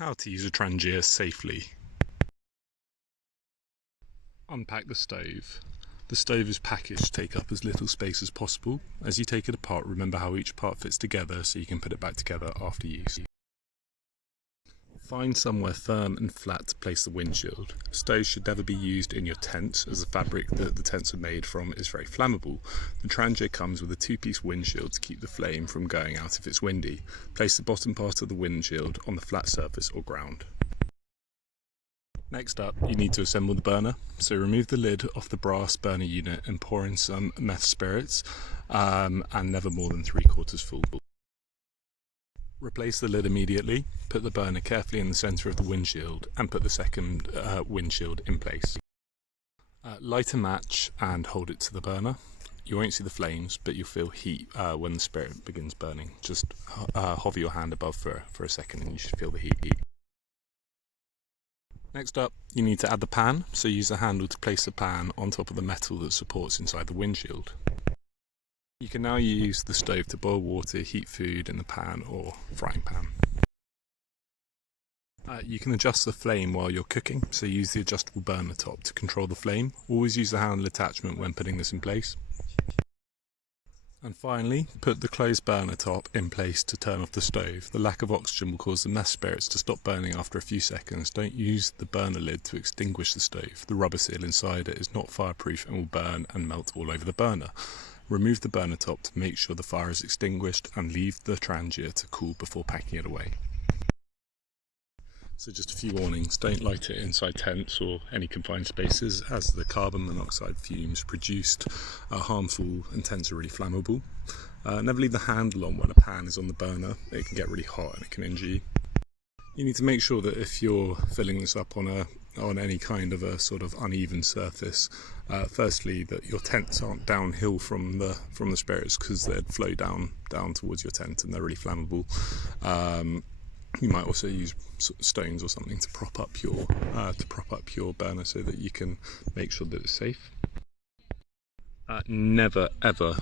How to use a Trangia safely. Unpack the stove. The stove is packaged to take up as little space as possible. As you take it apart, remember how each part fits together so you can put it back together after use. Find somewhere firm and flat to place the windshield. Stoves should never be used in your tent, as the fabric that the tents are made from is very flammable. The Trangia comes with a two-piece windshield to keep the flame from going out if it's windy. Place the bottom part of the windshield on the flat surface or ground. Next up, you need to assemble the burner. So remove the lid off the brass burner unit and pour in some meth spirits, and never more than 3/4 full. Replace the lid immediately, put the burner carefully in the centre of the windshield and put the second windshield in place. Light a match and hold it to the burner. You won't see the flames, but you'll feel heat when the spirit begins burning. Just hover your hand above for a second and you should feel the heat. Next up, you need to add the pan, so use the handle to place the pan on top of the metal that supports inside the windshield. You can now use the stove to boil water, heat food in the pan or frying pan. You can adjust the flame while you're cooking, so use the adjustable burner top to control the flame. Always use the handle attachment when putting this in place. And finally, put the closed burner top in place to turn off the stove. The lack of oxygen will cause the meth spirits to stop burning after a few seconds. Don't use the burner lid to extinguish the stove. The rubber seal inside it is not fireproof and will burn and melt all over the burner. Remove the burner top to make sure the fire is extinguished and leave the Trangia to cool before packing it away. So just a few warnings: don't light it inside tents or any confined spaces, as the carbon monoxide fumes produced are harmful and tents are really flammable. Never leave the handle on when a pan is on the burner. It can get really hot and it can injure you. You need to make sure that if you're filling this up on any kind of a sort of uneven surface, firstly that your tents aren't downhill from the spirits, because they'd flow down towards your tent and they're really flammable. You might also use stones or something to prop up your burner so that you can make sure that it's safe. Never ever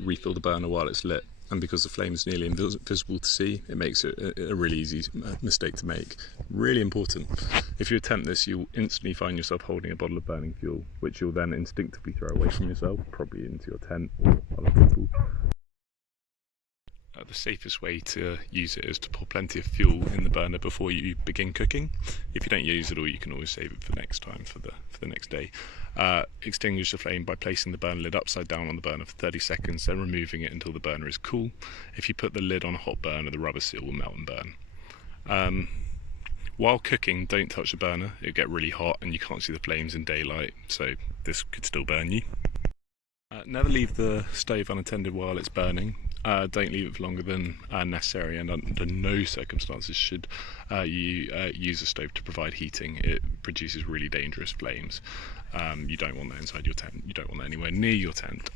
refill the burner while it's lit, and because the flame is nearly invisible to see, it makes it a really easy mistake to make. Really important. If you attempt this, you'll instantly find yourself holding a bottle of burning fuel, which you'll then instinctively throw away from yourself, probably into your tent or other people. The safest way to use it is to pour plenty of fuel in the burner before you begin cooking. If you don't use it all, you can always save it for next time, for the next day. Extinguish the flame by placing the burner lid upside down on the burner for 30 seconds, then removing it until the burner is cool. If you put the lid on a hot burner, the rubber seal will melt and burn. While cooking, don't touch the burner. It'll get really hot and you can't see the flames in daylight, so this could still burn you. Never leave the stove unattended while it's burning. Don't leave it for longer than necessary, and under no circumstances should you use a stove to provide heating. It produces really dangerous flames. You don't want that inside your tent. You don't want that anywhere near your tent.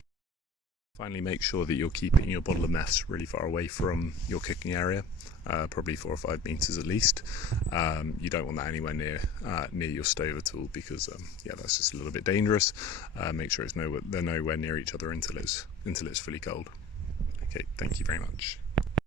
Finally, make sure that you're keeping your bottle of meths really far away from your cooking area, probably 4 or 5 meters at least. You don't want that anywhere near your stove at all, because that's just a little bit dangerous. Make sure they're nowhere near each other until it's fully cold. Okay, thank you very much.